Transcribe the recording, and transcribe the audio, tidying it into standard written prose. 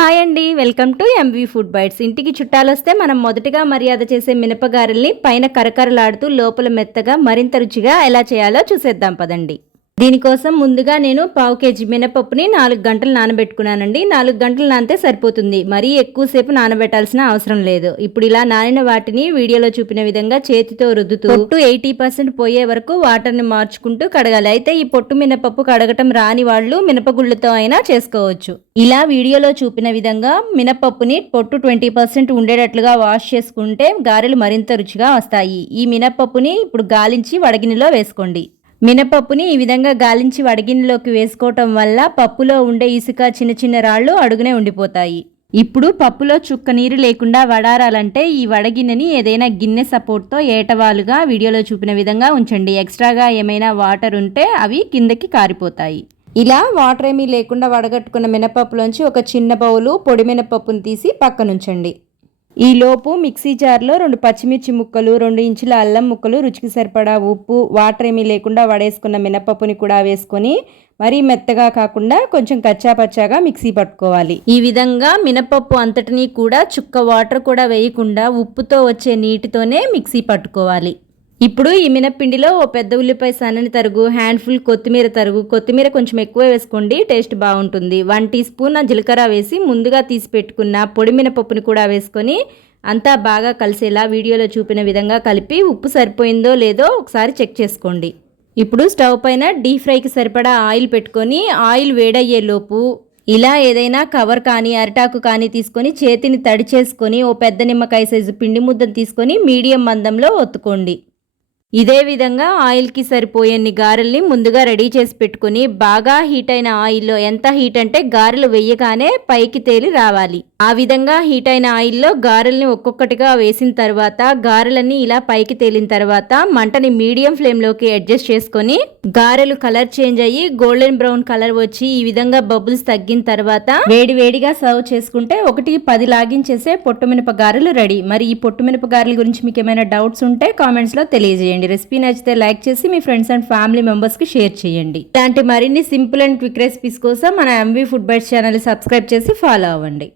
Hi అండి, welcome to MV Food Bytes. ఇంటికి చుట్టాలొస్తే మనం మొదటగా మర్యాద చేసే మినపగారెల్ని పైన కరకరలాడుతూ లోపల మెత్తగా మరింత రుచిగా ఎలా చేయాలో చూసేద్దాం పదండి. దీనికోసం ముందుగా నేను 1/2 kg మినపప్పుని 4 గంటలు నానబెట్టుకున్నానండి. 4 గంటలు నానితే సరిపోతుంది, మరీ ఎక్కువసేపు నానబెట్టాల్సిన అవసరం లేదు. ఇప్పుడు ఇలా నానిన వాటిని వీడియోలో చూపిన విధంగా చేతితో రుద్దుతూ పొట్టు 80% పోయే వరకు వాటర్ని మార్చుకుంటూ కడగాలి. అయితే ఈ పొట్టు మినపప్పు కడగటం రాని వాళ్ళు మినపగుళ్ళతో అయినా చేసుకోవచ్చు. ఇలా వీడియోలో చూపిన విధంగా మినపప్పుని పొట్టు 20% ఉండేటట్లుగా వాష్ చేసుకుంటే గారెలు మరింత రుచిగా వస్తాయి. ఈ మినపప్పుని ఇప్పుడు గాలించి వడగినిలో వేసుకోండి. మినపప్పుని ఈ విధంగా గాలించి వడగిన్నెలోకి వేసుకోవటం వల్ల పప్పులో ఉండే ఇసుక చిన్న చిన్న రాళ్ళు అడుగునే ఉండిపోతాయి. ఇప్పుడు పప్పులో చుక్క నీరు లేకుండా వడారాలంటే ఈ వడగిన్నెని ఏదైనా గిన్నె సపోర్ట్తో ఏటవాలుగా వీడియోలో చూపిన విధంగా ఉంచండి. ఎక్స్ట్రాగా ఏమైనా వాటర్ ఉంటే అవి కిందకి కారిపోతాయి. ఇలా వాటర్ ఏమీ లేకుండా వడగట్టుకున్న మినపప్పులోంచి ఒక చిన్న బౌలు పొడి మినపప్పును తీసి పక్కనుంచండి. ఈలోపు మిక్సీ జార్లో 2 పచ్చిమిర్చి ముక్కలు, 2 ఇంచుల అల్లం ముక్కలు, రుచికి సరిపడా ఉప్పు, వాటర్ ఏమీ లేకుండా వడేసుకున్న మినపప్పుని కూడా వేసుకొని మరీ మెత్తగా కాకుండా కొంచెం కచ్చాపచ్చాగా మిక్సీ పట్టుకోవాలి. ఈ విధంగా మినపప్పు అంతటినీ కూడా చుక్క వాటర్ కూడా వేయకుండా ఉప్పుతో వచ్చే నీటితోనే మిక్సీ పట్టుకోవాలి. ఇప్పుడు ఈ మినప్పిండిలో ఓ పెద్ద ఉల్లిపాయ సన్నని తరుగు, హ్యాండ్ఫుల్ కొత్తిమీర తరుగు, కొత్తిమీర కొంచెం ఎక్కువ వేసుకోండి, టేస్ట్ బాగుంటుంది. 1 టీ స్పూన్ జీలకర్ర వేసి ముందుగా తీసి పెట్టుకున్న పొడి మినపప్పుని కూడా వేసుకొని అంతా బాగా కలిసేలా వీడియోలో చూపిన విధంగా కలిపి ఉప్పు సరిపోయిందో లేదో ఒకసారి చెక్ చేసుకోండి. ఇప్పుడు స్టవ్ పైన డీప్ ఫ్రైకి సరిపడా ఆయిల్ పెట్టుకొని ఆయిల్ వేడయ్యేలోపు ఇలా ఏదైనా కవర్ కానీ అరిటాకు కానీ తీసుకొని చేతిని తడి చేసుకొని ఓ పెద్ద నిమ్మకాయ సైజు పిండి ముద్దను తీసుకొని మీడియం మందంలో ఒత్తుకోండి. ఇదే విధంగా ఆయిల్కి సరిపోయేన్ని గారెల్ని ముందుగా రెడీ చేసి పెట్టుకుని బాగా హీట్ అయిన ఆయిల్లో, ఎంత హీట్ అంటే గారెలు వేయగానే పైకి తేలి రావాలి, ఆ విధంగా హీట్ అయిన ఆయిల్లో గారెల్ని ఒక్కొక్కటిగా వేసిన తర్వాత గారెలన్నీ ఇలా పైకి తేలిన తర్వాత మంటని మీడియం ఫ్లేమ్లోకి అడ్జస్ట్ చేసుకొని గారెలు కలర్ చేంజ్ అయ్యి గోల్డెన్ బ్రౌన్ కలర్ వచ్చి ఈ విధంగా బబుల్స్ తగ్గిన తర్వాత వేడివేడిగా సర్వ్ చేసుకుంటే 1-10 లాగించేసే పొట్టుమినప గారెలు రెడీ. మరి ఈ పొట్టుమినప గారెల గురించి మీకు ఏమైనా డౌట్స్ ఉంటే కామెంట్స్లో తెలియజేయండి. రెసిపీ నచ్చితే లైక్ చేసి మీ ఫ్రెండ్స్ అండ్ ఫ్యామిలీ మెంబర్స్కి షేర్ చేయండి. ఇలాంటి మరిన్ని సింపుల్ అండ్ క్విక్ రెసిపీస్ కోసం మన MV Food Bytes channel subscribe చేసి ఫాలో అవ్వండి.